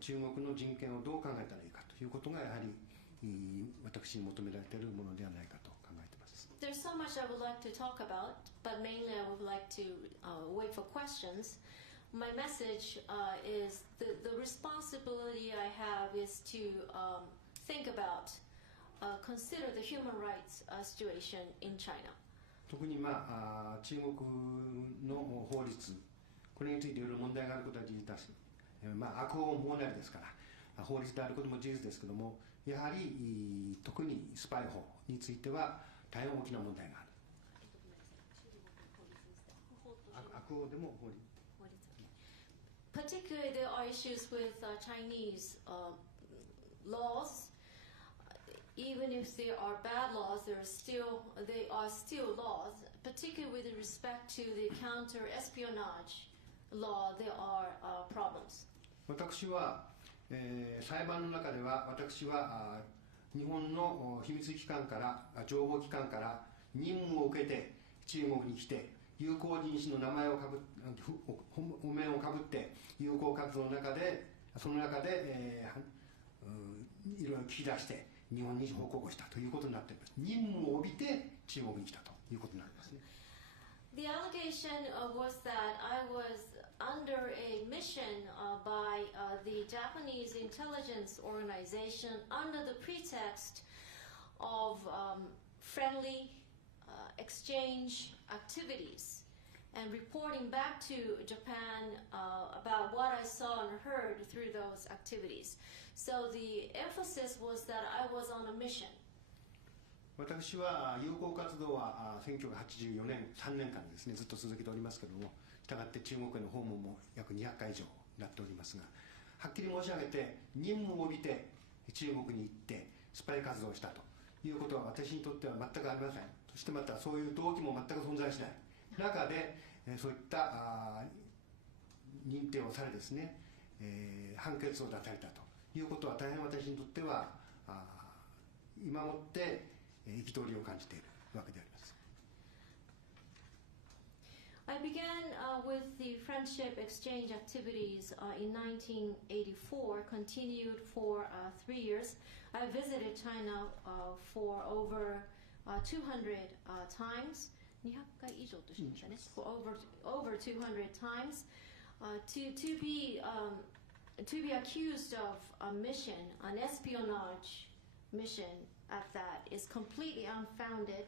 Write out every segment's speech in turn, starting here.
中国の人権をどう考えたらいいかということがやはり私に求められているものではないかと考えています。There's so much I would like to talk about, but mainly I would like to wait for questions. My message is the responsibility I have is to think about, consider the human rights situation in China. 特に中国の法律、これについていろいろ問題があることは事実です。悪法もなりですから法律であることも事実ですけども、やはり特にスパイ法については大変大きな問題がある。悪法でも法律。Particularly, there are issues with Chinese laws. Even if there are bad laws, they are still laws. Particularly with respect to the counter-espionage law, there are problems. 私は、裁判の中では私は日本の秘密機関から情報機関から任務を受けて中国に来て友好人士の名前をかぶお面をかぶって友好活動の中でその中で、いろいろ聞き出して日本に報告をしたということになっています。任務を帯びて中国に来たということになりますね。The allegation was that I was under a mission by the Japanese intelligence organization under the pretext of friendly exchange activities and reporting back to Japan about what I saw and heard through those activities. So the emphasis was that I was on a mission. 私は友好活動は1984年3年間ですねずっと続けておりますけれども、したがって中国への訪問も約200回以上になっておりますが、はっきり申し上げて任務を帯びて中国に行ってスパイ活動をしたということは私にとっては全くありません。そしてまたそういう動機も全く存在しない中でそういった認定をされですね、判決を出されたということは大変私にとっては今もって憤りを感じているわけであります。I began with the friendship exchange activities in 1984, continued for 3 years. I visited China for over 200 times. 200回以上としましたね。For over 200 times to be accused of a mission, an espionage mission at that is completely unfounded.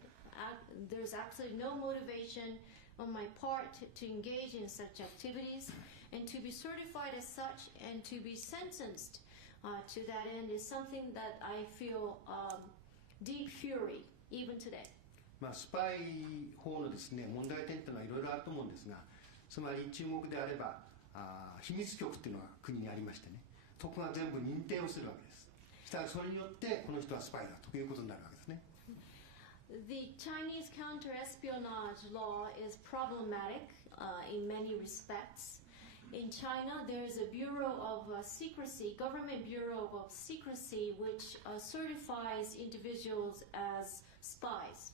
There's absolutely no motivation on my part to engage in such activities, and to be certified as such and to be sentenced to that end is something that I feel deep fury even today. スパイ法のですね問題点というのはいろいろあると思うんですが、つまり中国であれば秘密局っていうのが国にありましてね、そこが全部認定をするわけです。したらそれによってこの人はスパイだということになるわけですね。The Chinese counter-espionage law is problematic in many respects. In China, there is a Bureau of Secrecy, Government Bureau of Secrecy, which certifies individuals as spies.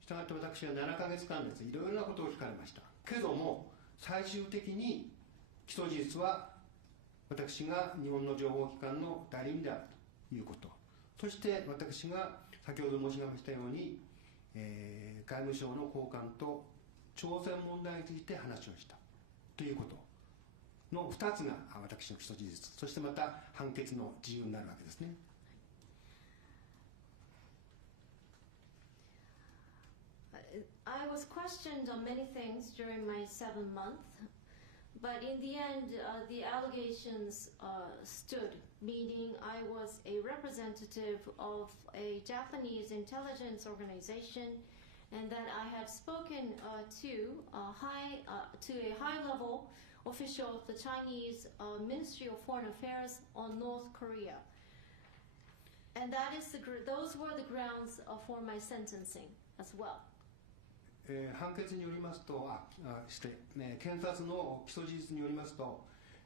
したがって私は7ヶ月間ですいろいろなことを聞かれました。けども最終的に起訴事実は私が日本の情報機関の代理人であるということ、そして私が先ほど申し上げましたように、外務省の高官と朝鮮問題について話をしたということの2つが私の起訴事実、そしてまた判決の自由になるわけですね。I was questioned on many things during my 7 months, but in the end, the allegations stood, meaning I was a representative of a Japanese intelligence organization, and that I had spoken to a high-level official of the Chinese Ministry of Foreign Affairs on North Korea, and those were the grounds for my sentencing as well. 判決によりますと検察の起訴事実によりますと、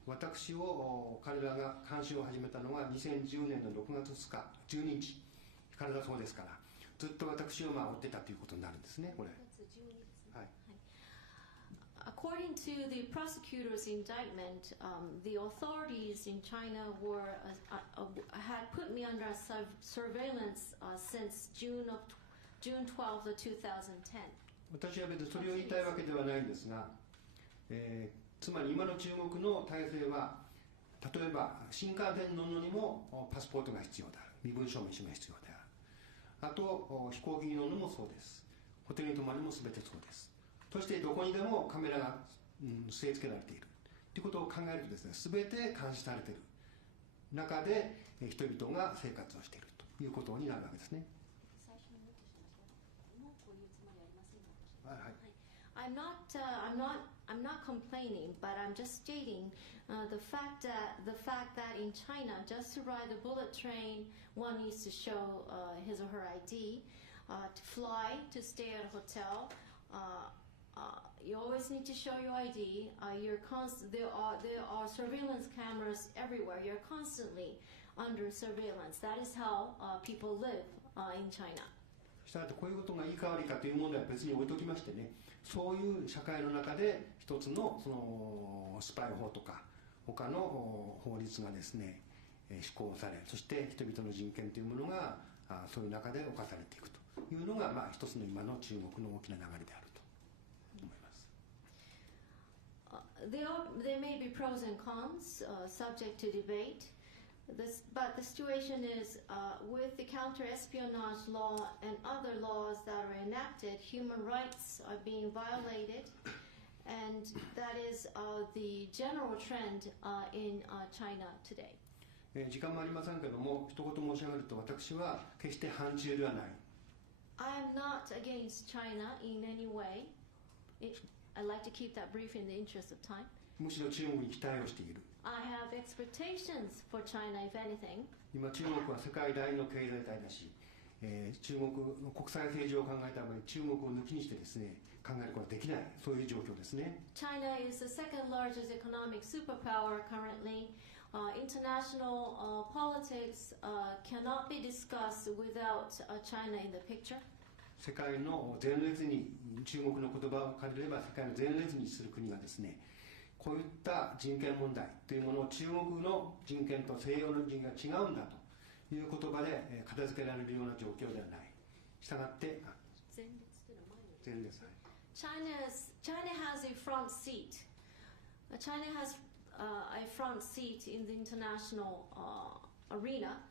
私を彼らが監視を始めたのは2010年の6月2日12日からだそうですから、ずっと私を追ってたということになるんですね。これ6月12日ですね。はい。according to the prosecutor's indictment, the authorities in China had put me under surveillance since June 12th of 2010. 私は別にそれを言いたいわけではないんですが、つまり今の中国の体制は、例えば新幹線に乗るのにもパスポートが必要である、身分証明書が必要である、あと飛行機に乗るのもそうです、ホテルに泊まるのも全てそうです。そしてどこにでもカメラが据え付けられているということを考えるとですね、全て監視されている中で人々が生活をしているということになるわけですね。はいはい。I'm not complaining, but I'm just stating the fact that in China, just to ride the bullet train, one needs to show his or her ID. To fly, to stay at a hotel, you always need to show your ID. There are surveillance cameras everywhere. You're constantly under surveillance. That is how people live in China. したがってこういうことがいいか悪いかという問題は別に置いときましてね、そういう社会の中で一つのそのスパイ法とか他の法律がですね施行され、そして人々の人権というものがそういう中で侵されていくというのが、一つの今の中国の大きな流れであると思います。There may be pros and cons subject to debate. But the situation is, with the counter-espionage law and other laws that are enacted, human rights are being violated, and that is the general trend in China today. 時間もありませんけれども、一言申し上げると、私は決して反中ではない。I am not against China in any way. I'd like to keep that brief in the interest of time. むしろ中国に期待をしている。I have expectations for China, if anything. 今中国は世界第二の経済体だし、中国の国際政治を考えた場合、中国を抜きにしてですね、考えることができない、そういう状況ですね。China is the second largest economic superpower currently. International politics cannot be discussed without China in the picture. 世界の前列に、中国の言葉を借りれば世界の前列にする国がですね、こういった人権問題というものを中国の人権と西洋の人権が違うんだという言葉で片付けられるような状況ではない。したがって、前列。China has a front seat. China has a front seat in the international arena,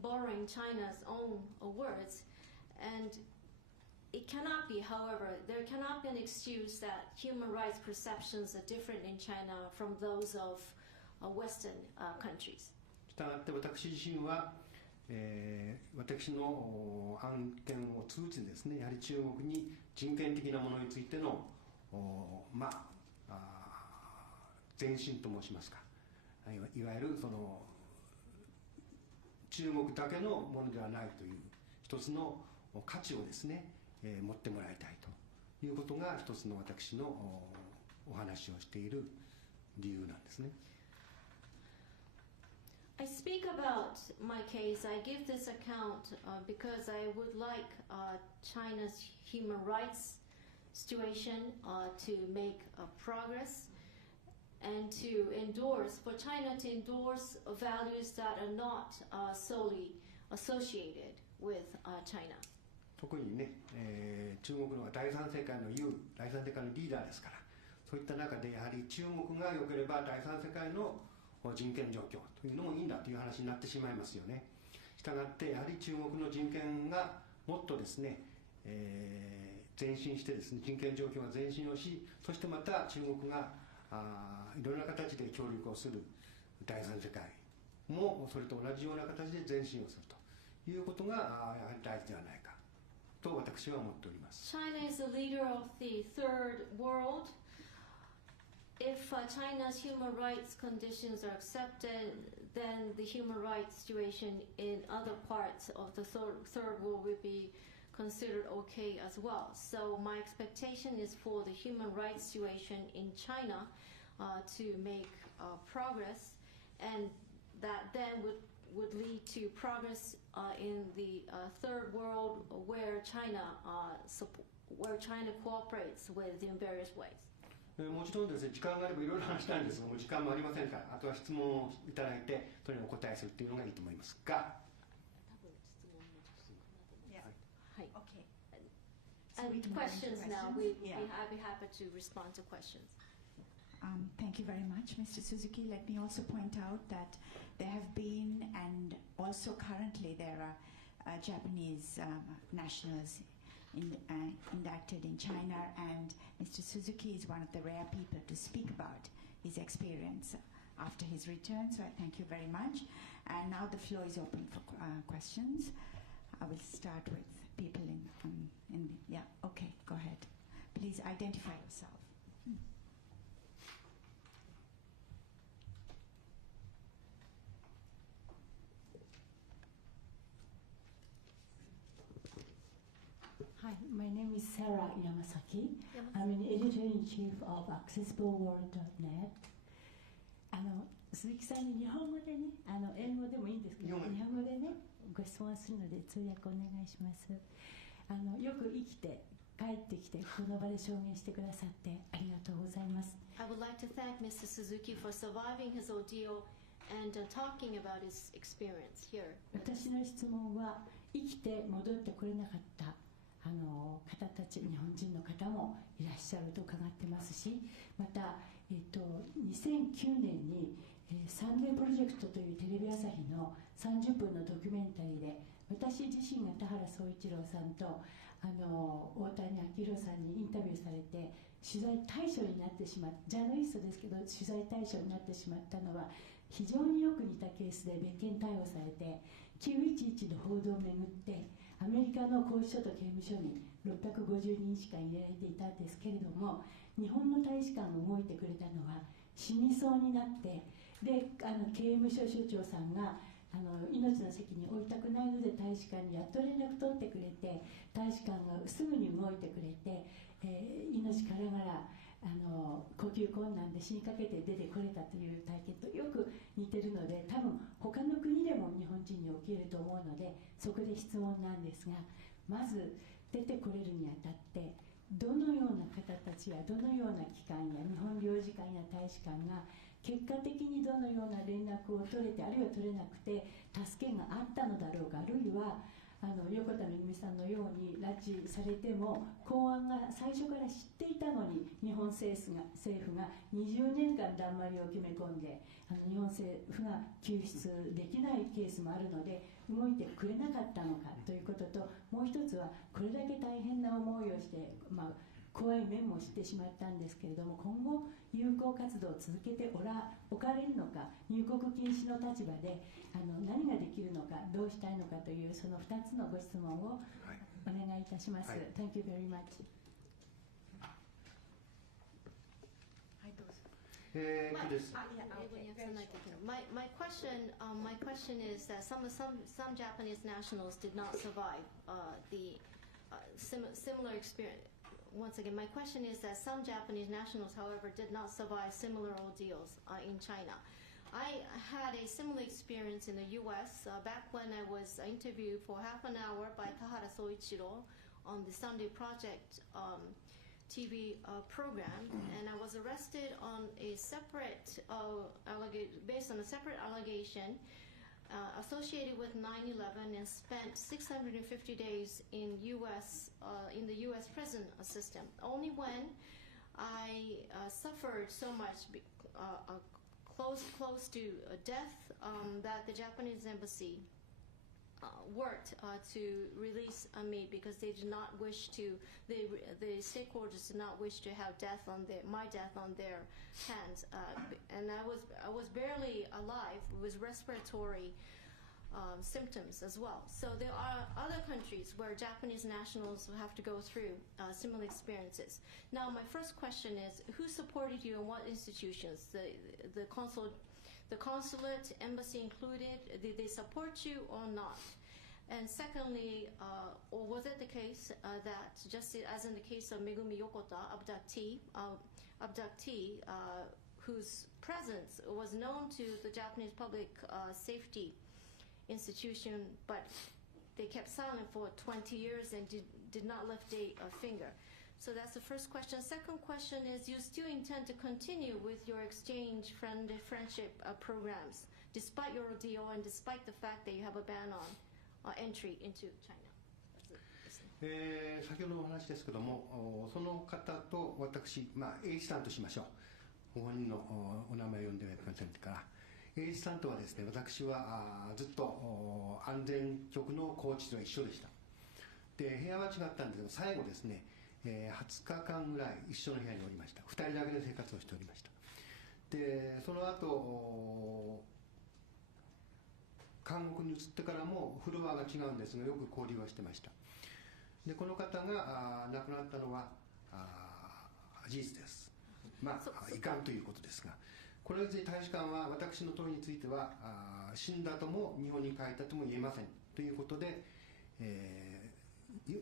borrowing China's own words, and it cannot be, however, there cannot be an excuse that human rights perceptions are different in China from those of Western countries. したがって私自身は、私の案件を通じてですね、やはり中国に人権的なものについての前進と申しますか、いわゆるその中国だけのものではないという一つの価値をですね、持ってもらいたいということが一つの私のお話をしている理由なんですね。I speak about my case. I give this account because I would like China's human rights situation to make progress and for China to endorse values that are not solely associated with China. 特にね、中国の第三世界の優、第三世界のリーダーですから、そういった中でやはり中国が良ければ第三世界の人権状況というのもいいんだという話になってしまいますよね。したがってやはり中国の人権がもっとですね、前進してですね、人権状況が前進をし、そしてまた中国がいろんな形で協力をする第三世界もそれと同じような形で前進をするということがやはり大事ではないかと私は思っております。China is the leader of the third world. If China's human rights conditions are accepted, then the human rights situation in other parts of the third world will be considered okay as well. So my expectation is for the human rights situation in China to make progress, and that then would lead to progress in the third world where China where China cooperates with in various ways. もちろんですね、時間があればいろいろ話したいんですが、もう時間もありませんから、あとは質問をいただいて、それにお答えするというのがいいと思いますが。Okay. And questions now. I'd be happy to respond to questions. Thank you very much, Mr. Suzuki. Let me also point out that there have been, and also currently there are Japanese nationals inducted in China, and Mr. Suzuki is one of the rare people to speak about his experience after his return, so I thank you very much. And now the floor is open for questions. I will start with people okay, go ahead. Please identify yourself. Hi, my name is Sarah Yamasaki. I'm an editor-in-chief of accessibleworld.net. 鈴木さんに日本語でね、英語でもいいんですけど、日本語でね、ご質問するので通訳お願いします。よく生きて帰ってきてこの場で証言してくださってありがとうございます。I would like to thank Mr. Suzuki for surviving his ordeal and talking about his experience here. 私の質問は生きて戻ってこれなかった方たち、日本人の方もいらっしゃると伺ってますし、また、2009年に、サンデープロジェクトというテレビ朝日の30分のドキュメンタリーで、私自身が田原総一郎さんと大谷昭宏さんにインタビューされて、取材対象になってしまった、ジャーナリストですけど、取材対象になってしまったのは、非常によく似たケースで別件逮捕されて、911の報道をめぐって、アメリカの拘置所と刑務所に650人しか入れられていたんですけれども、日本の大使館が動いてくれたのは死にそうになって、で刑務所所長さんが命の責任を負いたくないので大使館にやっと連絡取ってくれて、大使館がすぐに動いてくれて、命からがら呼吸困難で死にかけて出てこれたという体験とよく似てるので、多分他の国でも日本人に起きると思うので、そこで質問なんですが、まず出てこれるにあたってどのような方たちやどのような機関や日本領事館や大使館が結果的にどのような連絡を取れて、あるいは取れなくて助けがあったのだろうか、あるいは横田めぐみさんのように拉致されても公安が最初から知っていたのに日本政府が20年間だんまりを決め込んで日本政府が救出できないケースもあるので動いてくれなかったのかということと、もう一つはこれだけ大変な思いをして、怖い面も知ってしまったんですけれども、今後友好活動を続けておかれるのか、入国禁止の立場で何ができるのか、どうしたいのかというその2つのご質問をお願いいたします。はい、Thank you very much. はいどうぞ。My question is that some Japanese nationals did not survive the similar experience. Once again, my question is that some Japanese nationals, however, did not survive similar ordeals in China. I had a similar experience in the U.S. Back when I was interviewed for half an hour by Tahara Soichiro on the Sunday Project TV program, and I was arrested on a separate based on a separate allegation associated with 9/11 and spent 650 days in the U.S. prison system. Only when I suffered so much, close to death, that the Japanese embassy worked to release me, because they did not wish to, the stakeholders did not wish to have my death on their hands, and I was barely alive with respiratory symptoms as well. So there are other countries where Japanese nationals have to go through similar experiences. Now, my first question is, who supported you and what institutions? The consulate, embassy included, did they support you or not? And secondly, or was it the case that, just as in the case of Megumi Yokota, abductee, whose presence was known to the Japanese public safety institution, but they kept silent for 20 years and did not lift a finger. So that's the first question. Second question is, you still intend to continue with your exchange friendship programs, despite your ordeal and despite the fact that you have a ban on entry into China? 先ほどのお話ですけども、その方と私、A さんとしましょう。ご本人のお名前を呼んではいけませんから、A さんとはですね、私はずっと安全局のコーチと一緒でした。で、部屋は違ったんですけど、最後ですね、20日間ぐらい一緒の部屋におりました。2人だけで生活をしておりました。で、その後、韓国に移ってからもフロアが違うんですが、よく交流はしてました。で、この方が亡くなったのは事実です。いかんということですが、これについて大使館は私の問いについては死んだとも日本に帰ったとも言えませんということで、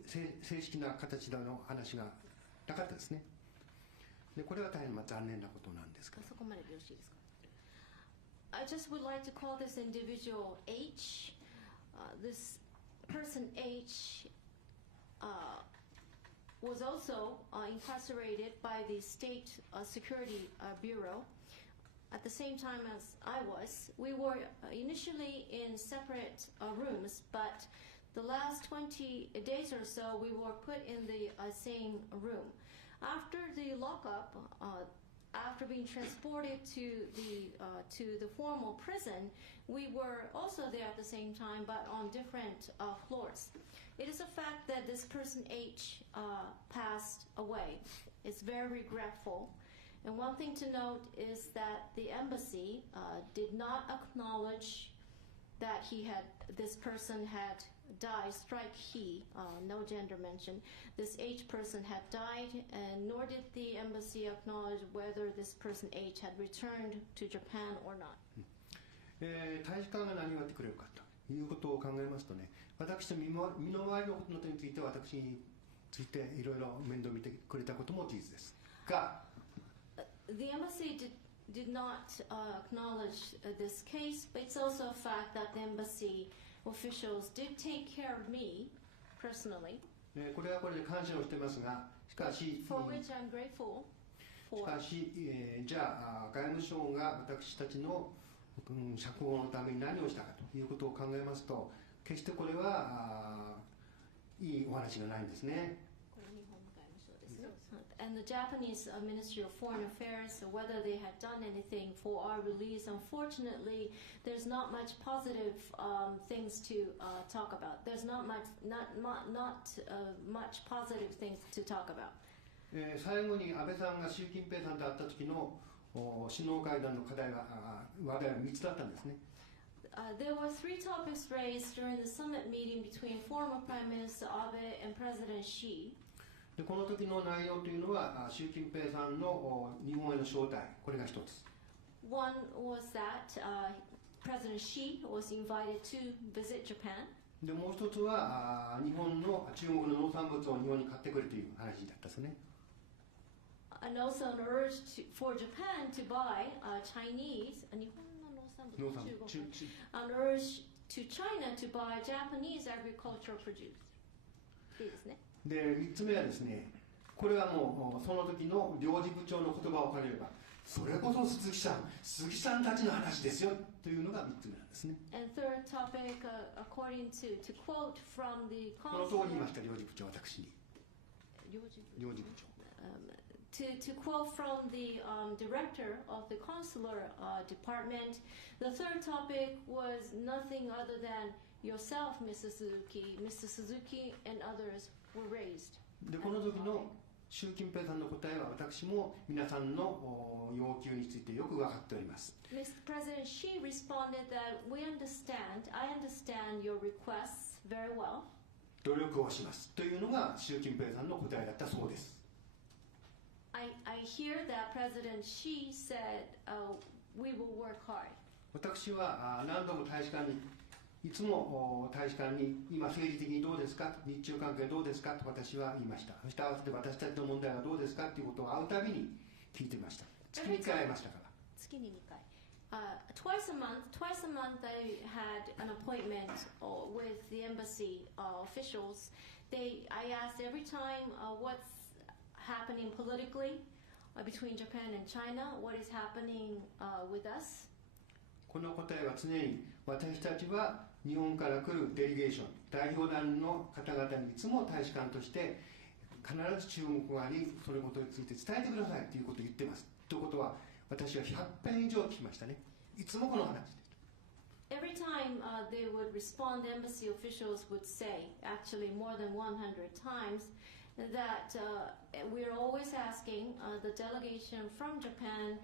正式な形での話がなかったですね。で、これは大変残念なことなんですけど。そこまででよろしいですか。I just would like to call this individual H. This person H was also incarcerated by the State Security Bureau at the same time as I was. We were initially in separate rooms, but the last 20 days or so we were put in the same room. After the lockup, after being transported to the formal prison, we were also there at the same time, but on different floors. It is a fact that this person H passed away. It's very regretful. And one thing to note is that the embassy did not acknowledge that this person had died, strike he, no gender mentioned. This H person had died, and nor did the embassy acknowledge whether this person H had returned to Japan or not. 大使館が何をやってくれるかということを考えますとね、私の身の回りのことについて私についていろいろ面倒見てくれたことも事実ですが、The embassy did not acknowledge this case, but it's also a fact that the embassy officials did take care of me personally. これはこれで感謝をしてますが、しかし、for which I'm grateful for. しかし、じゃあ外務省が私たちの釈放のために何をしたかということを考えますと、決してこれはいいお話がないんですね。And the Japanese Ministry of Foreign Affairs, whether they had done anything for our release, unfortunately, there's not much positive things to talk about. There's not much positive things to talk about. 最後に安倍さんが習近平さんと会った時の首脳会談の話題は3つだったんですね。There were 3 topics raised during the summit meeting between former Prime Minister Abe and President Xi. でこの時の内容というのは習近平さんの日本への招待、これが一つ。One was that President Xi was invited to visit Japan. でもう一つは日本の中国の農産物を日本に買ってくれという話だったですね。And also an urge for Japan to buy Chinese, 日本の農産物、中国、an urge to China to buy Japanese agricultural produce. いいですね。で3つ目はですね、これはもうその時の領事部長の言葉を借りれば、それこそ鈴木さんたちの話ですよというのが3つ目なんですね。And third topic, according to quote from the この通り言いました、領事部長、私に。領事部長。To quote from the director of the consular department, the third topic was nothing other than yourself, Mr. Suzuki, and others were raised. でこの時の習近平さんの答えは私も皆さんの要求についてよく分かっております。Mr. President Xi responded that I understand your requests very well. 努力をしますというのが習近平さんの答えだったそうです。I hear that President Xi said, we will work hard. 私は何度も大使館にいつも大使館に今政治的にどうですか、日中関係どうですかと私は言いました。そして合わせて私たちの問題はどうですかということを会うたびに聞いていました。月に1回会いましたから。月に2回。twice a month I had an appointment with the embassy officials. I asked every time what's happening politically between Japan and China, what is happening with us. この答えは常に私たちは日本から来るデリゲーション代表団の方々にいつも大使館として必ず中国側にそのことについて伝えてくださいということを言っています。ということは私は100遍以上聞きましたね。いつもこの話です。Every time they would respond, embassy officials would say, actually more than 100 times, that we're always asking the delegation from Japan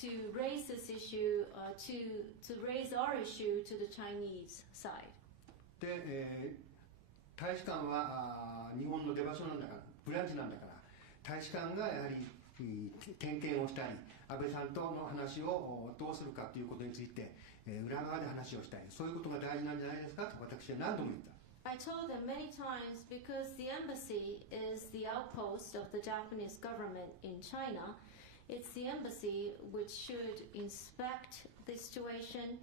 to raise this issue, to raise our issue to the Chinese side. で、大使館は日本の出場所なんだからブランチなんだから大使館がやはり点検をしたり安倍さんとの話をどうするかということについて裏側で話をしたいそういうことが大事なんじゃないですかと私は何度も言った。I told them many times because the embassy is the outpost of the Japanese government in China. It's the embassy which should inspect the situation,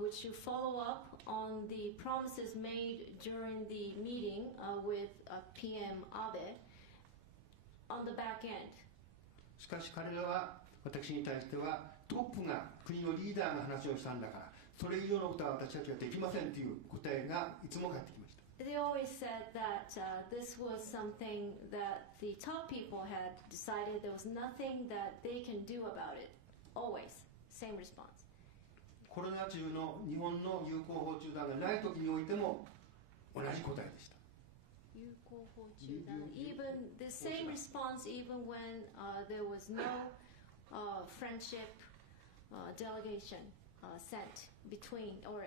which should follow up on the promises made during the meeting with PM Abe on the back end. しかし彼らは私に対してはトップが国のリーダーが話をしたんだからそれ以上のことは私たちはできませんという答えがいつも返ってきました。They always said that this was something that the top people had decided. There was nothing that they can do about it. Always, same response. コロナ中の日本の友好訪中団がない時においても同じ答えでした。Even the same response, even when there was no friendship delegation sent between or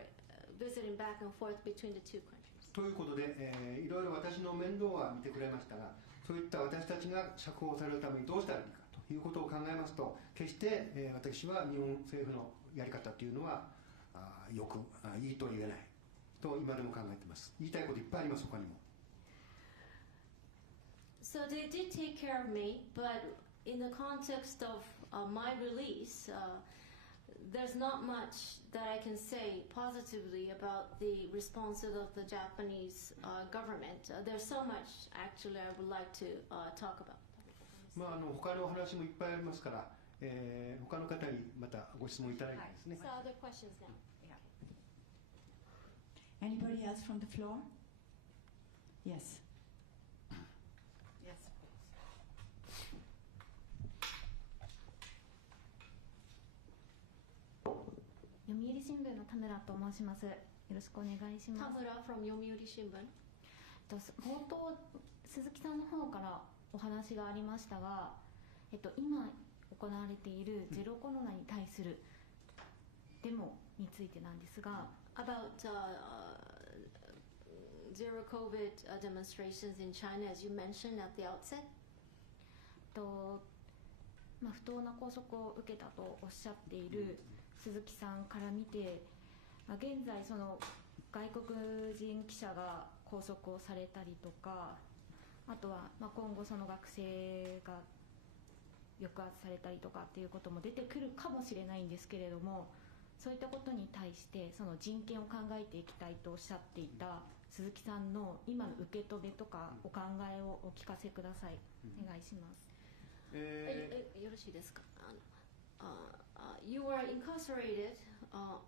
visiting back and forth between the two countries. ということで、いろいろ私の面倒は見てくれましたがそういった私たちが釈放されるためにどうしたらいいかということを考えますと決して、私は日本政府のやり方というのはよくいいと言えないと今でも考えています。言いたいこといっぱいあります他にも。So they did take care of me, but in the context of my release, there's not much that I can say positively about the responses of the Japanese government. There's so much actually I would like to talk about. 他のお話もいっぱいありますから、他の方にまたご質問いただいてですね。So other questions now. Anybody else from the floor? Yes. Yes, please. 読売新聞の田村と申します。よろしくお願いします。 Tamura from Yomiuri Shimbun. 冒頭鈴木さんの方からお話がありましたが、今行われているゼロコロナに対するデモについてなんですが、About zero COVID demonstrations in China, as you mentioned at the outset. 不当な拘束を受けたとおっしゃっている鈴木さんから見て、現在その外国人記者が拘束をされたりとか、あとは今後その学生が抑圧されたりとかっていうことも出てくるかもしれないんですけれども、そういったことに対してその人権を考えていきたいとおっしゃっていた鈴木さんの今の受け止めとかお考えをお聞かせください。お願いします。よろしいですか。You were incarcerated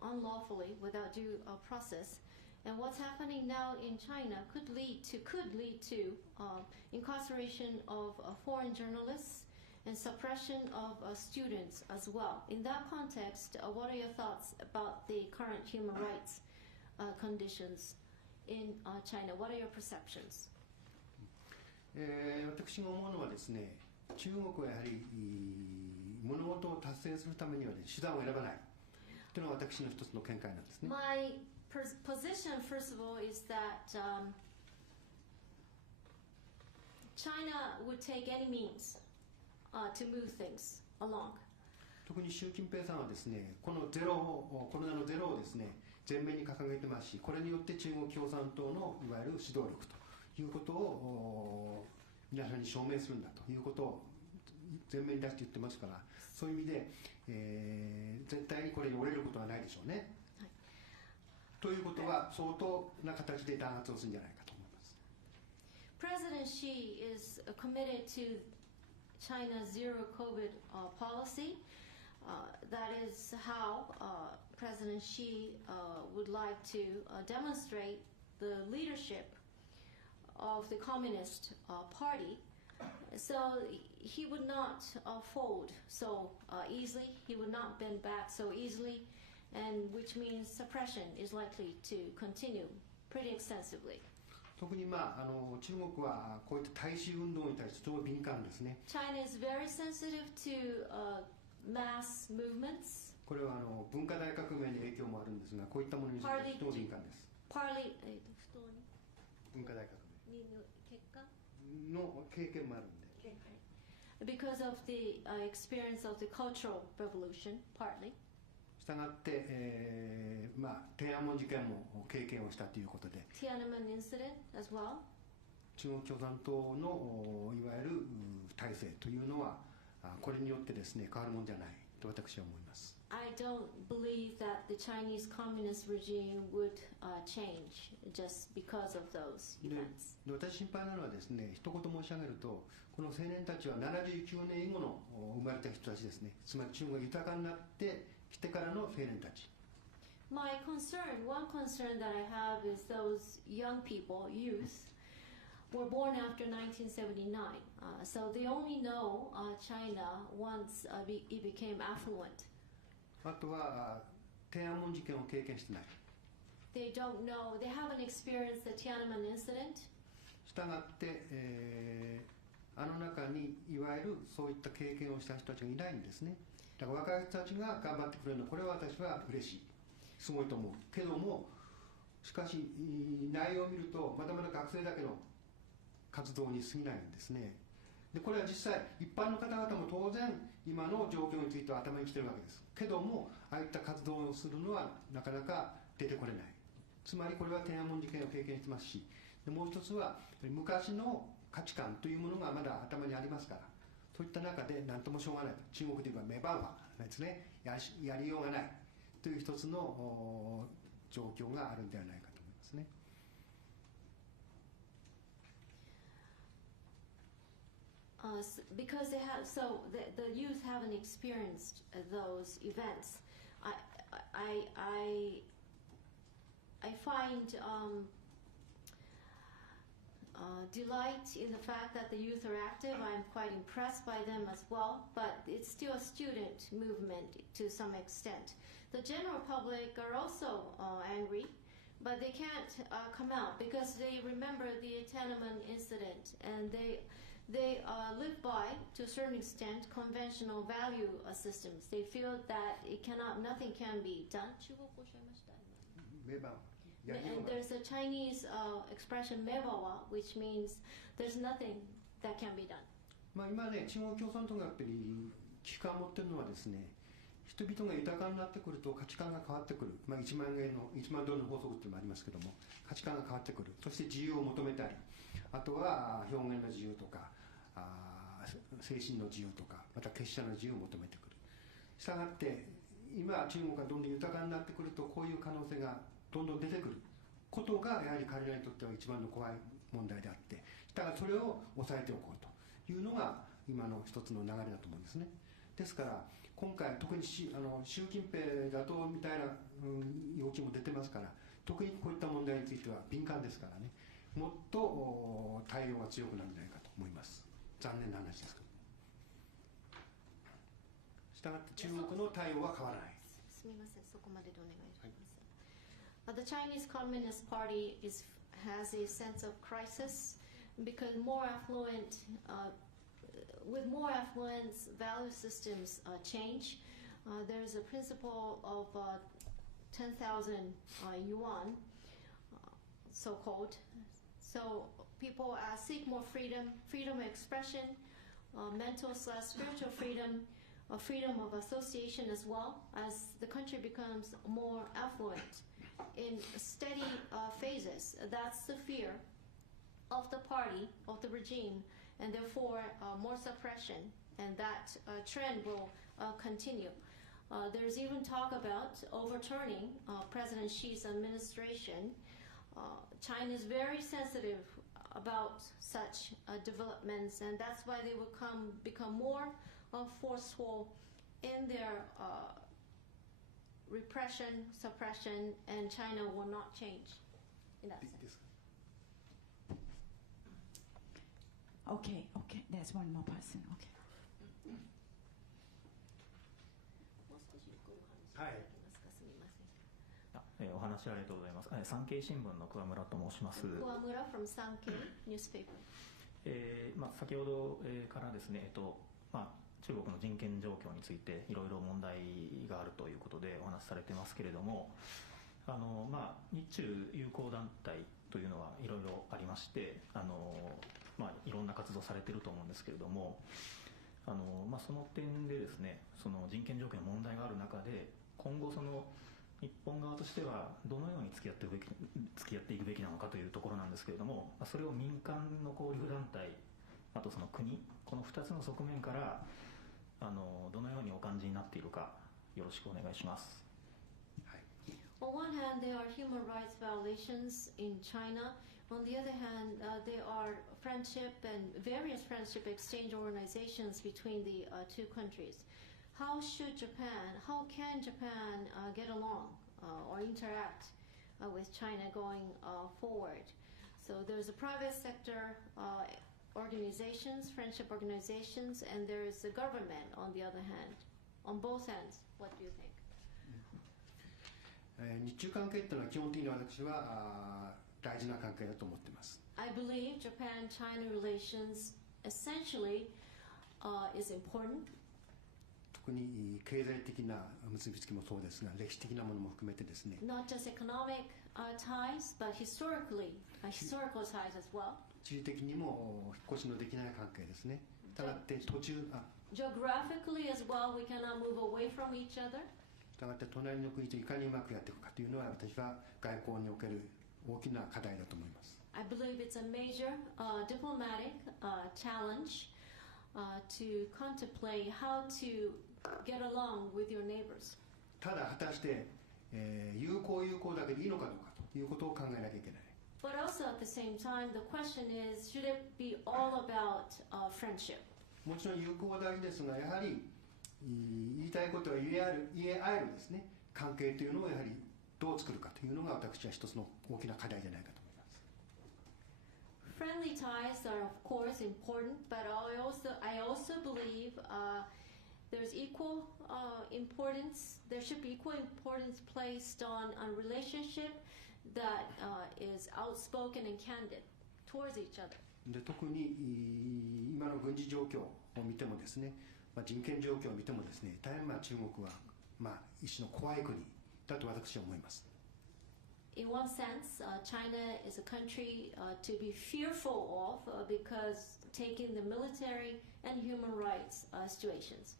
unlawfully without due process, and what's happening now in China could lead to incarceration of foreign journalists and suppression of students as well. In that context, what are your thoughts about the current human rights conditions in China? What are your perceptions? 私が思うのはですね、中国はやはり物事を達成するためには、ね、手段を選ばないというのが私の一つの見解なんですね。My position, first of all, is that China would take any means to move things along. 特に習近平さんはですね、このコロナのゼロをですね、前面に掲げてますし、これによって中国共産党のいわゆる指導力ということを皆さんに証明するんだということを前面に出して言ってますから、そういう意味で、絶対にこれに折れることはないでしょうね。はい、ということは相当な形で弾圧をするんじゃないかと思います。President Xi is committed to China's zero COVID policy. That is how President Xi would like to demonstrate the leadership of the Communist Party. So he would not fold so easily. He would not bend back so easily, and which means suppression is likely to continue pretty extensively. 特に、中国はこういった大衆運動に対してとても敏感ですね。 China is very sensitive to mass movements. これは文化大革命の影響もあるんですが、こういったものにとても敏感です。Partly 文化大革命結果の経験もあるんで。because of the experience of the Cultural Revolution, partly. したがって、天安門事件も経験をしたということで、 Tiananmen incident as well. 中国共産党のいわゆる体制というのは、これによってですね変わるもんじゃないと私は思います。I don't believe that the Chinese communist regime would change just because of those で events. 私心配なのはですね、一言申し上げると、この青年たちは79年以後の生まれた人たちですね。つまり中国が豊かになってきてからの青年たち。My concern, one concern that I have is those young people, youth, were born after 1979. So they only know China once it became affluent. あとは天安門事件を経験してない。 They don't know, they haven't experienced the Tiananmen incident. したがって、あの中にいわゆるそういった経験をした人たちがいないんですね。だから若い人たちが頑張ってくれるの、これは私は嬉しい、すごいと思うけども、しかし内容を見るとまだまだ学生だけの活動に過ぎないんですね。でこれは実際一般の方々も当然今の状況については頭にきてるわけですけども、ああいった活動をするのはなかなか出てこれない。つまりこれは天安門事件を経験してますし、でもう一つは昔の価値観というものがまだ頭にありますから、そういった中で何ともしょうがない、中国で言えば目ばですね、やりようがないという一つの状況があるんではないかと思いますね。Because they have, so the youth haven't experienced those events. I find delight in the fact that the youth are active. I'm quite impressed by them as well, but it's still a student movement to some extent. The general public are also angry, but they can't come out because they remember the Tiananmen incident, and they live by, to a certain extent, conventional value systems. They feel that nothing can be done. And there's a Chinese expression, mebawa, which means there's nothing that can be done. 今ね、中国共産党がやっぱり危機感を持っているのはですね、人々が豊かになってくると価値観が変わってくる、1万ドルの法則っていうのもありますけども、価値観が変わってくる、そして自由を求めたり、あとは表現の自由とか精神の自由とか、また結社の自由を求めてくる。したがって今中国がどんどん豊かになってくると、こういう可能性がどんどん出てくることがやはり彼らにとっては一番の怖い問題であって、だからそれを抑えておこうというのが今の一つの流れだと思うんですね。ですから今回特に習近平打倒みたいな、要求も出てますから、特にこういった問題については敏感ですからね、もっと対応が強くなるんじゃないかと思います。残念な話ですけど。したがって中国の対応は変わらない。すみません、そこまででお願いします。The Chinese Communist Party has a sense of crisis because with more affluence, value systems change. There's a principle of 10,000 yuan, so-called. So people seek more freedom of expression, mental/spiritual freedom, freedom of association as well, as the country becomes more affluent in steady phases. That's the fear of the party, of the regime, and therefore more suppression and that trend will continue. There's even talk about overturning President Xi's administration. China is very sensitive about such developments, and that's why they will become more forceful in their repression, suppression, and China will not change in that sense. Okay, there's one more person. Okay. もう少しごお話はいいただけますか。すみません。お話ありがとうございます。産経新聞の桑村と申します。桑村 from Sankei newspaper. 先ほどからですね、中国の人権状況についていろいろ問題があるということでお話しされてますけれども、日中友好団体というのはいろいろありまして、いろんな活動されてると思うんですけれども、その点でですね、その人権状況の問題がある中で、今後その日本側としてはどのように付き合っていくべきなのかというところなんですけれども、それを民間の交流団体、あとその国、この2つの側面からどのようにお感じになっているか、よろしくお願いします。On one hand, there are human rights violations in China. On the other hand, there are friendship and various friendship exchange organizations between the two countries. How can Japan get along or interact with China going forward? So there's a private sector organizations, friendship organizations, and there's the government on the other hand. On both ends, what do you think? 日中関係というのは基本的に私は大事な関係だと思っています。I believe Japan-China relations essentially is important. 特に経済的な結びつきもそうですが、歴史的なものも含めてですね。Not just economic ties, but historical ties as well. 地理的にも引っ越しのできない関係ですね。したがってGeographically as well, we cannot move away from each other. したがって隣の国といかにうまくやっていくかというのは、私は外交における大きな課題だと思います。I believe it's a major diplomatic challenge to contemplate how to get along with your neighbors. ただ果たして、友好だけでいいのかどうかということを考えなきゃいけない。But also at the same time, the question is, should it be all about friendship? もちろん友好は大事ですが、やはり言いたいことは言え合えるですね、関係というのをやはりどう作るかというのが私は一つの大きな課題じゃないかと思います。Friendly ties are of course important, but I also believe there's equal importance. There should be equal importance placed on a relationship that is outspoken and candid towards each other. で特に今の軍事状況を見てもですね、人権状況を見てもですね、大変中国は一種の怖い国だと私は思います。In one sense, China is a country to be fearful of because taking the military and human rights situations.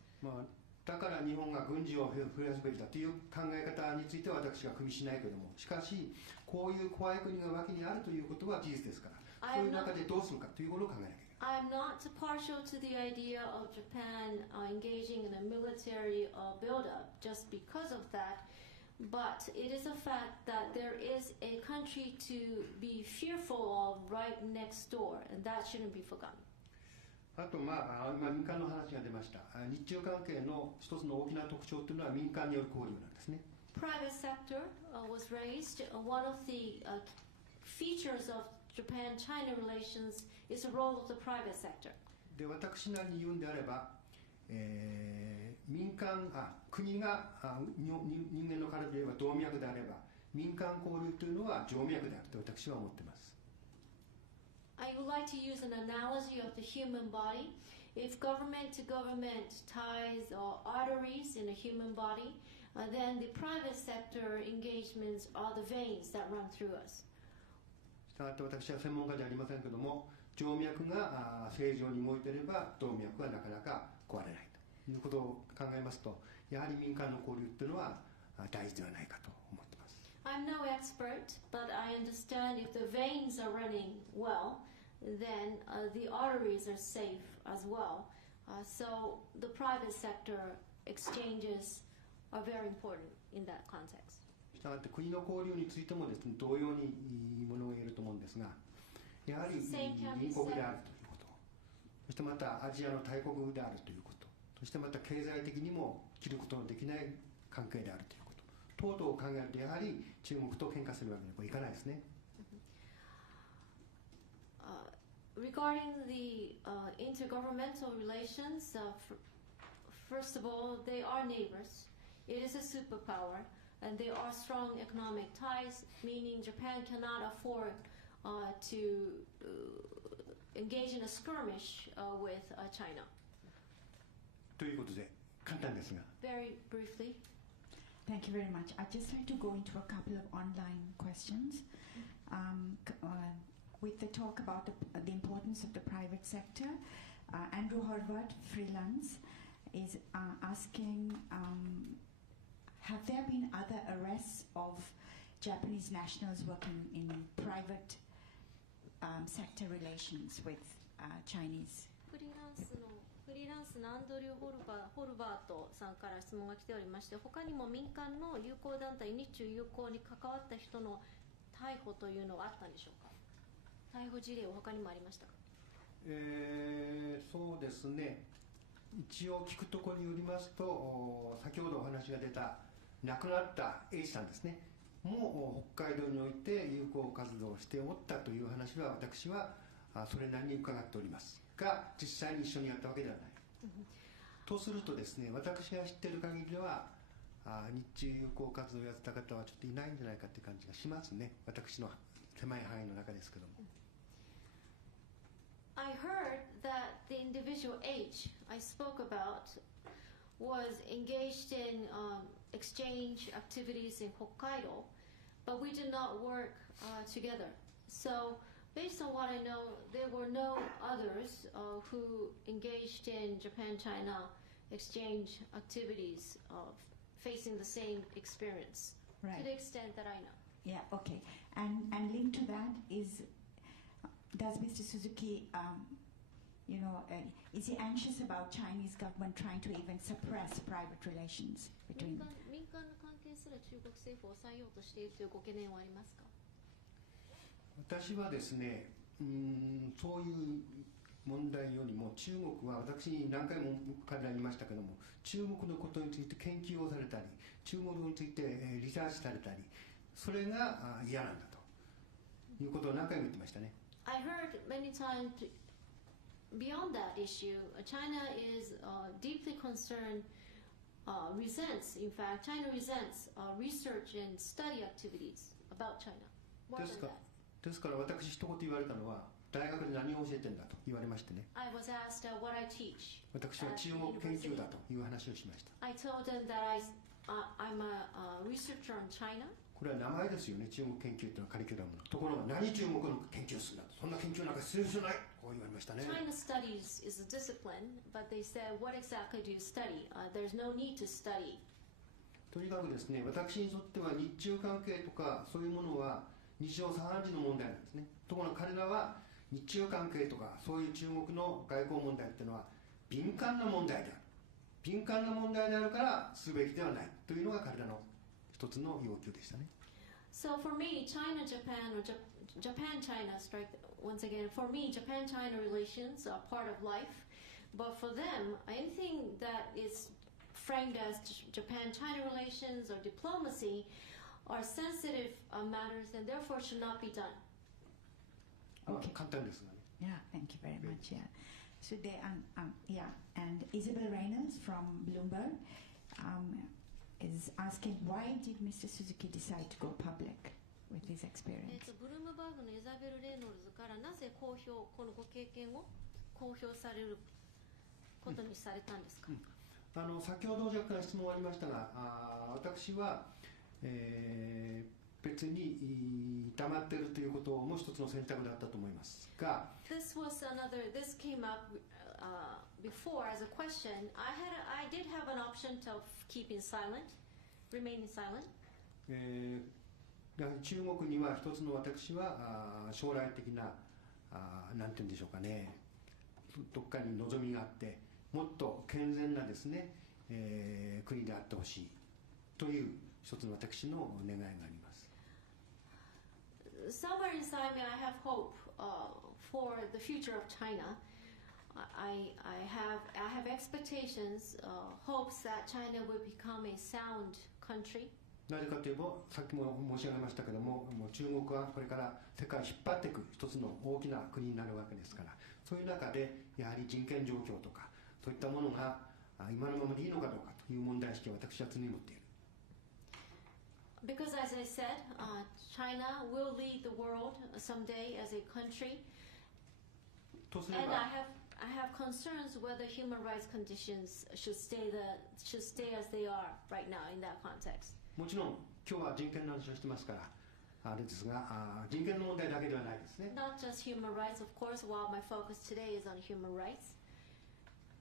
だから日本が軍事を増やすべきだという考え方については私は組みしないけれども、しかしこういう怖い国が脇にあるということは事実ですから、そういう中でどうするかということを考えなきゃいけない。I'm not partial to the idea of Japan engaging in a military buildup just because of that, but it is a fact that there is a country to be fearful of right next door, and that shouldn't be forgotten. あと今民間の話が出ました。日中関係の一つの大きな特徴というのは民間による交流なんですね。Private sector was raised. One of the features of Japan-China relations is the role of the private sector. で私なりに言うんであれば、国が人間の体で言えば動脈であれば、民間交流というのは静脈であると私は思っています。I would like to use an analogy of the human body. If government-to-government ties or arteries in a human body, then the private sector engagements are the veins that run through us. したがって私は専門家じゃありませんけども、静脈が正常に動いていれば動脈はなかなか壊れないということを考えますと、やはり民間の交流というのは大事ではないかと思っています。I'm no expert, but I understand if the veins are running well, then the arteries are safe as well. So the private sector exchanges are very important in that context. したがって国の交流についてもですね、同様にものが言えると思うんですが、やはり隣国であるということ、そしてまたアジアの大国であるということ、そしてまた経済的にも切ることのできない関係であるということ等々を考えると、やはり中国と喧嘩するわけにはいかないですね。Regarding the intergovernmental relations, first of all, they are neighbors. It is a superpower, and there are strong economic ties, meaning Japan cannot afford to engage in a skirmish with China. ということで、簡単ですが。Very briefly. Thank you very much. I'd just like to go into a couple of online questions. With the talk about the importance of the private sector, Andrew Horvath, freelance, is asking, have there been other arrests of Japanese nationals working in private sector relations with Chinese? フリーランスのアンドリュー・ホルバートさんから質問が来ておりまして、他にも民間の友好団体、日中友好に関わった人の逮捕というのはあったんでしょうか。逮捕事例は他にもありましたか。そうですね、一応聞くところによりますと、先ほどお話が出た亡くなった H さんですね、も北海道において友好活動をしておったという話は、私はそれなりに伺っておりますが、実際に一緒にやったわけではない。とするとですね、私が知っている限りでは、日中友好活動をやった方はちょっといないんじゃないかという感じがしますね、私の狭い範囲の中ですけども。I heard that the individual H I spoke about was engaged in exchange activities in Hokkaido, but we did not work together. So, based on what I know, there were no others who engaged in Japan-China exchange activities facing the same experience, right, to the extent that I know. Yeah, okay. And linked to that is, does Mr. Suzuki, is he anxious about Chinese government trying to even suppress private relations between them? 民間の関係すら中国政府を抑えようとしているというご懸念はありますか。私はですね、そういう問題よりも中国は、私何回も彼らに言いましたけども、中国のことについて研究をされたり、中国についてリサーチされたり、それが嫌なんだということを何回も言ってましたね。I heard many times beyond that issue, China is deeply concerned, resents, in fact, China resents research and study activities about China. More than that. ですから私一言言われたのは、大学で何を教えてんだと言われましてね。I was asked what I teach. 私は中国研究だという話をしました。I told them that I'm a researcher on China. これは名前ですよね、中国研究というのはカリキュラムの。ところが何中国の研究をするんだと、そんな研究なんか必要ない、こう言われましたね。China studies is a discipline, but they said, what exactly do you study? There's no need to study. とにかくですね、私にとっては日中関係とかそういうものは日常茶飯事の問題なんですね。ところが彼らは日中関係とかそういう中国の外交問題っていうのは敏感な問題である。敏感な問題であるからすべきではないというのが彼らの一つの要求でしたね。So for me, China-Japan or Japan-China strike, once again, for me, Japan-China relations are part of life. But for them, anything that is framed as Japan-China relations or diplomacy are sensitive matters and therefore should not be done. Okay. 簡単ですがね。Yeah, thank you very much. Yeah. So they, yeah, and Isabel Reynolds from Bloomberg is asking, why did Mr. Suzuki decide to go public with his experience? ブルームバーグのイザベル・レイノルズからなぜこのご経験を公表されることにされたんですか。先ほど若干質問ありましたが、私は、別に黙っているということも一つの選択だったと思いますが、This came up before as a question. I did have an option to keeping silent, remaining silent. 中国には一つの私は将来的ななんて言うんでしょうかね、どっかに望みがあって、もっと健全なですね、国であってほしいという一つの私の願いがあります。Somewhere inside me, I have hope for the future of China. I have expectations, hopes that China will become a sound country. なぜかといえば、さっきも申し上げましたけども、中国はこれから世界を引っ張っていく一つの大きな国になるわけですから、そういう中でやはり人権状況とかそういったものが今のままでいいのかどうかという問題意識を私は常に持っている。Because as I said, China will lead the world someday as a country, とすれ and ば I have concerns whether human rights conditions should stay as they are right now in that context. もちろん今日は人権の話をしてますからあれですが、人権の問題だけではないですね。 Not just human rights, of course, while my focus today is on human rights.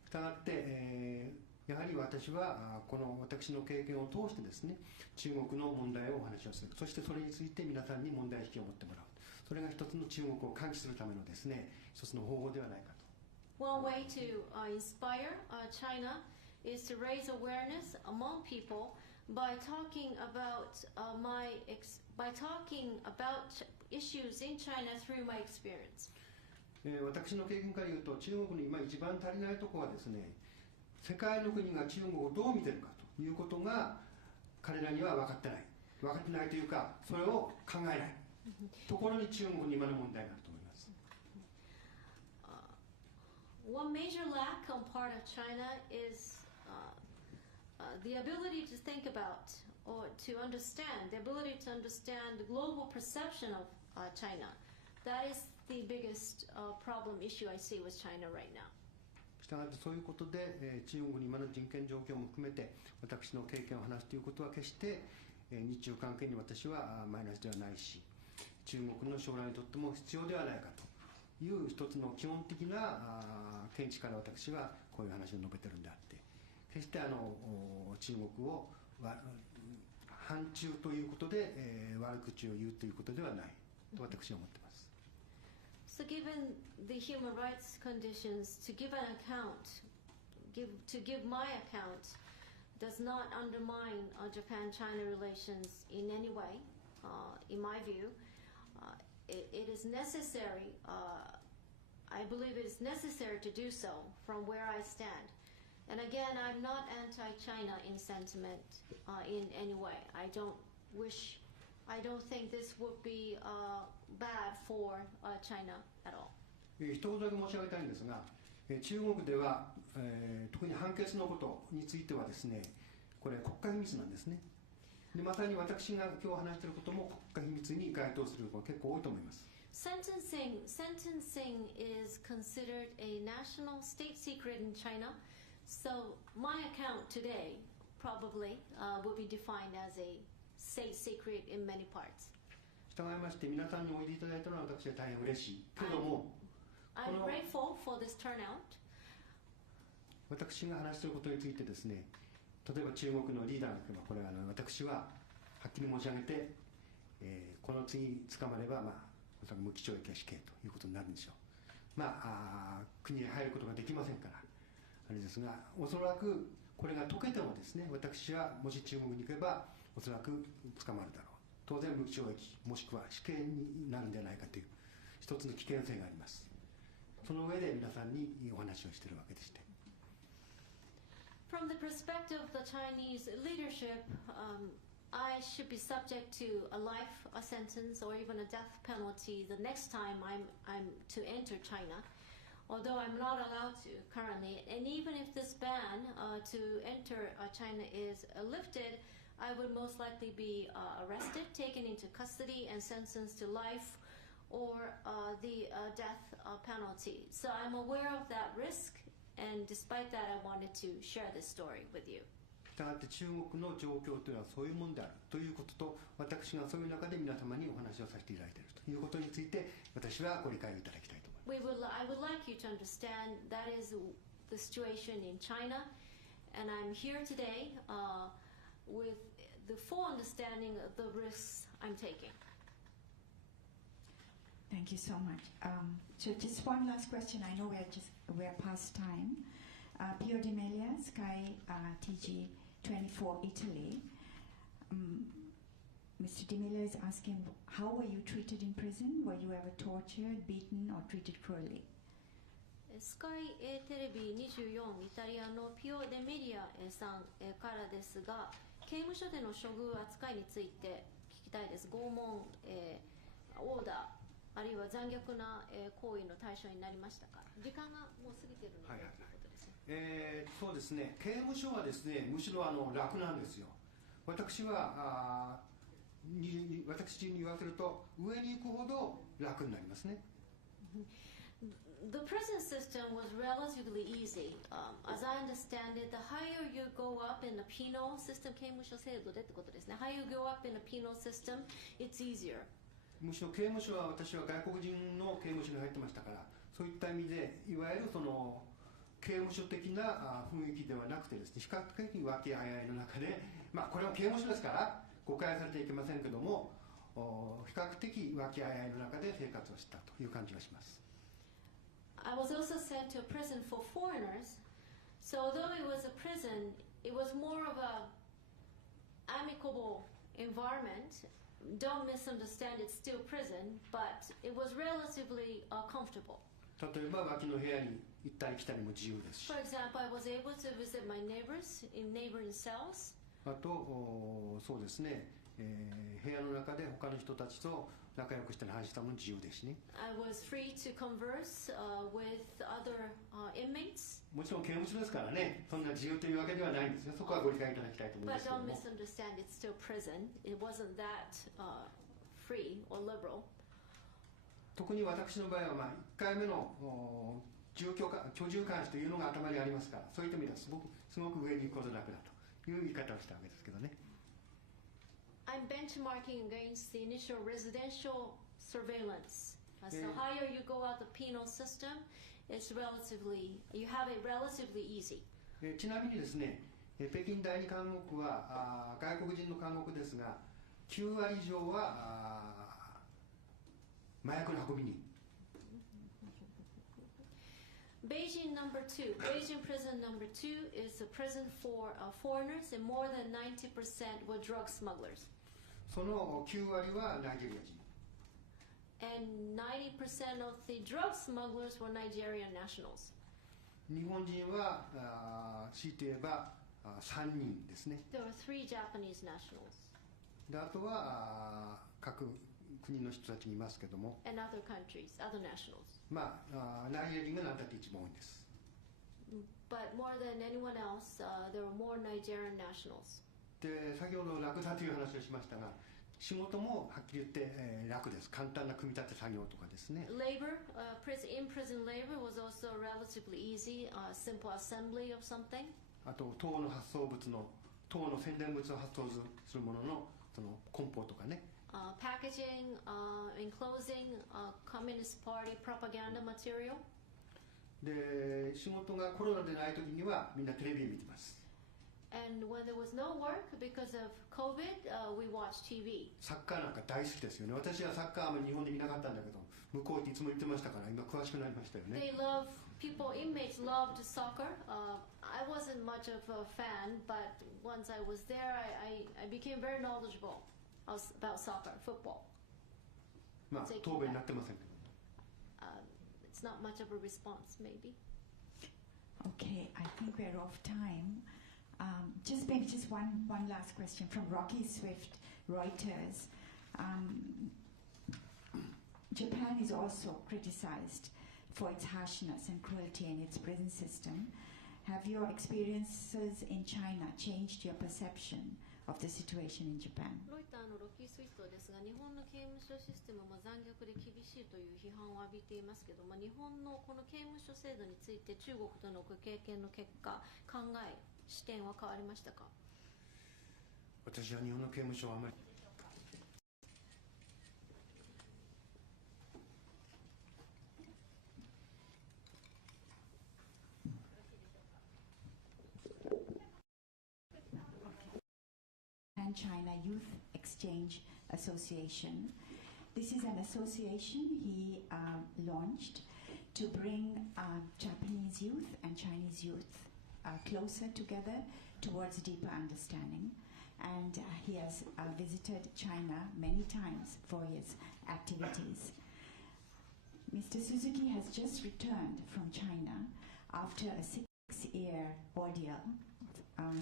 したがって、やはり私はこの私の経験を通してですね、中国の問題をお話をする、そしてそれについて皆さんに問題意識を持ってもらう、それが一つの中国を喚起するためのですね、一つの方法ではないかと。One way to inspire China is to raise awareness among people by talking about issues in China through my experience. 私の経験から言うと、中国に今一番足りないところはですね、世界の国が中国をどう見てるかということが彼らには分かってないというか、それを考えないところに中国に今の問題があると思います。One major lack on part of China is the ability to think about or to understand, the ability to understand the global perception of China. That is the biggest problem issue I see with China right now. したがってそういうことで、中国に今の人権状況も含めて私の経験を話すということは決して、日中関係に私はマイナスではないし、中国の将来にとっても必要ではないかという一つの基本的な見地から私はこういう話を述べてるんであって、決して中国を反中ということで、悪口を言うということではないと私は思っています。So given the human rights conditions, to give an account, to give my account, does not undermine Japan-China relations in any way, in my view. It is necessary, I believe it is necessary to do so from where I stand. And again, I'm not anti-China in sentiment in any way. I don't think this would be bad for China at all. 一言だけ申し上げたいんですが、中国では、特に判決のことについてはですね、これ国家秘密なんですね。でまさに私が今日話していることも国家秘密に該当することが結構多いと思います。Sentencing is considered a national state secret in China. So my account today probably will be defined as a state secret in many parts. 従いまして皆さんにおいでいただいたのは私は大変嬉しいけども、I'm grateful for this turnout. 私が話していることについてですね、例えば中国のリーダーがこれは私ははっきり申し上げて、この次捕まればおそらく無期懲役や死刑ということになるんでしょう。国に入ることができませんからあれですが、おそらくこれが解けてもですね、私はもし中国に行けばおそらく捕まるだろう。当然無期懲役もしくは死刑になるんではないかという一つの危険性があります。その上で皆さんにお話をしているわけでして。From the perspective of the Chinese leadership, I should be subject to a life sentence or even a death penalty the next time I'm to enter China, although I'm not allowed to currently. And even if this ban to enter China is lifted, I would most likely be arrested, taken into custody, and sentenced to life or the death penalty. So I'm aware of that risk, and despite that, I wanted to share this story with you. したがって中国の状況というのはそういうものであるということと、私がそういう中で皆様にお話をさせていただいているということについて、私はご理解をいただきたいと思います。I would like you to understand that is the situation in China, and I'm here today with the full understanding of the risks I'm taking. Thank you so much. So just one last question. I know we're past time. Pio Di Melia, Sky TG24 Italy. Mr. Di Melia is asking, how were you treated in prison? Were you ever tortured, beaten, or treated cruelly? スカイテレビ24イタリアのピオ・デメリアさんからですが、刑務所での処遇扱いについて聞きたいです。拷問、オーダーあるいは残虐な行為の対象になりましたか。時間がもう過ぎているので、ということですね。そうですね、刑務所はですね、むしろ楽なんですよ。私に言わせると、上に行くほど楽になりますね。The prison system was relatively easy. As I understand it, the higher you go up in the penal system, 刑務所制度でってことですね。Higher you go up in the penal system, it's easier. むしろ刑務所は、私は外国人の刑務所に入ってましたから、そういった意味で、いわゆるその刑務所的な雰囲気ではなくてですね、比較的和気あいあいの中で、これは刑務所ですから、誤解されていけませんけども、比較的和気あいあいの中で生活をしたという感じがします。I was also sent to a prison for foreigners. So although it was a prison, it was more of a amicable environment. Don't misunderstand, it's still prison, but it was relatively comfortable. 例えば脇の部屋に行ったり来たりも自由ですし。For example, I was able to visit my neighbors in neighboring cells. あと、そうですね、部屋の中で他の人たちと仲良くして話したのも自由ですしね。I was free to converse with other inmates. もちろん刑務所ですからね、そんな自由というわけではないんですね。そこはご理解いただきたいと思いま But すけど don't も。 misunderstand, it's still prison. It wasn't that free or liberal. 特に私の場合は、1回目の居住監視というのが頭にありますから、そういった意味ではすごく上に行くこと楽だという言い方をしたわけですけどね。I'm benchmarking against the initial residential surveillance. So higher you go out the penal system, you have it relatively easy. ちなみにですね、北京第二監獄は外国人の監獄ですが、9割以上は麻薬の運び人。Beijing prison number 2 is a prison for foreigners, and more than 90% were drug smugglers. その9割はナイジェリア人。And 90% of the drug smugglers were Nigerian nationals. 日本人は強いて言えば3人ですね。There were 3 Japanese nationals. であとは各国の人たちにいますけども、 And other countries, other nationals. ナイジェリア人が何だって一番多いんです。But more than anyone else, there were more Nigerian nationals. で先ほど楽だという話をしましたが、仕事もはっきり言って、楽です。簡単な組み立て作業とかですね。Labor, in-prison labor was also relatively easy, simple assembly of something. あと党の発送物の党の宣伝物を発送するもののその梱包とかね。Packaging, enclosing, Communist Party propaganda material. で仕事がコロナでない時にはみんなテレビ見てます。And when there was no work because of COVID, we watched TV. サッカーなんか大好きですよね。私はサッカーも日本で見なかったんだけど、向こうっていつも言ってましたから今詳しくなりましたよね。Inmates loved soccer. I wasn't much of a fan, but once I was there, I became very knowledgeable about soccer, football. 答弁になってませんけど。It's not much of a response, maybe. Okay, I think we're off time. Just one last question from Rocky Swift, Reuters. Japan is also criticized for its harshness and cruelty in its prison system. Have your experiences in China changed your perception of the situation in Japan? ロイターのロッキースイフトですが、日本の刑務所システムも残虐で厳しいという批判を浴びていますけど、日本のこの刑務所制度について中国とのご経験の結果、考え視点は変わりましたか？私は日本の刑務所はあまりChina Youth Exchange Association. This is an association he launched to bring Japanese youth and Chinese youth closer together towards deeper understanding. And he has visited China many times for his activities. Mr. Suzuki has just returned from China after a 6-year ordeal.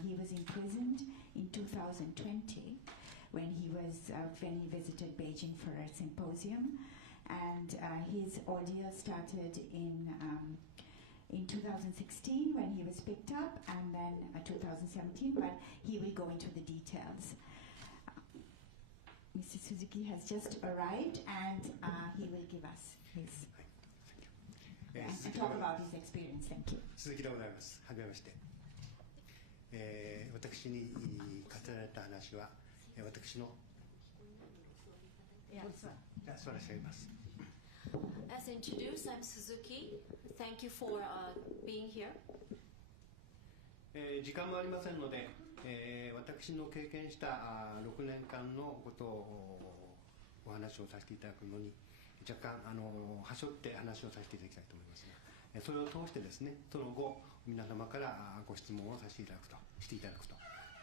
He was imprisoned in 2020 when he visited Beijing for a symposium, and his ordeal started in 2016 when he was picked up, and then 2017, but he will go into the details. Mr. Suzuki has just arrived, and he will give us his and talk about his experience. Thank you. 鈴木でございます。はじめまして。私に語られた話は、私の素晴らしいます。As introduced, I'm Suzuki. Thank you for being here. 時間もありませんので、私の経験した6年間のことをお話をさせていただくのに若干はしょって話をさせていただきたいと思いますが、それを通してですね、その後皆様からご質問をさせていただくと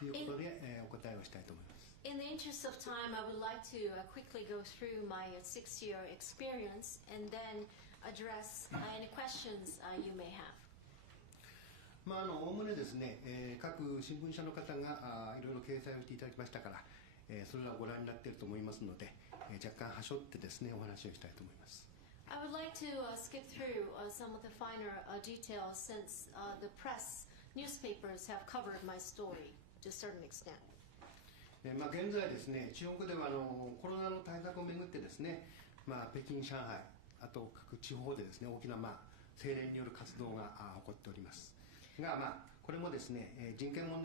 いうことで、お答えをしたいと思います。In the interest of time, I would like to quickly go through my 6-year experience and then address any questions you may have. おおむねですね、各新聞社の方がいろいろ掲載をしていただきましたから、それらをご覧になっていると思いますので、若干はしょってですね、お話をしたいと思います。I would like to skip through some of the finer details since the press, newspapers have covered my story to a certain extent. 現在ですね、中国ではコロナの対策をめぐってですね、北京、上海、あと各地方でですね、大きな青年による活動が起こっておりますが、これもですね、人権問題